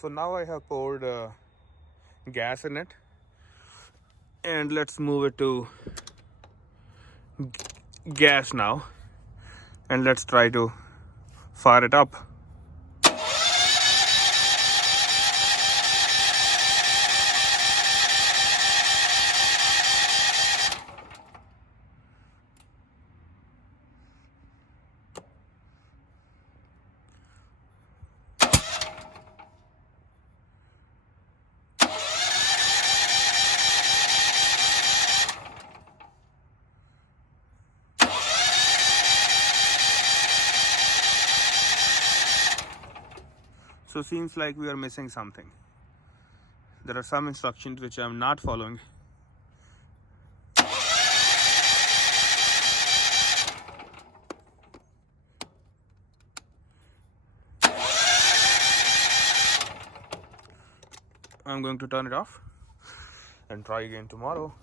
So now I have poured gas in it, and let's move it to gas now, and let's try to fire it up. So seems like we are missing something. There are some instructions which I am not following. I'm going to turn it off and try again tomorrow.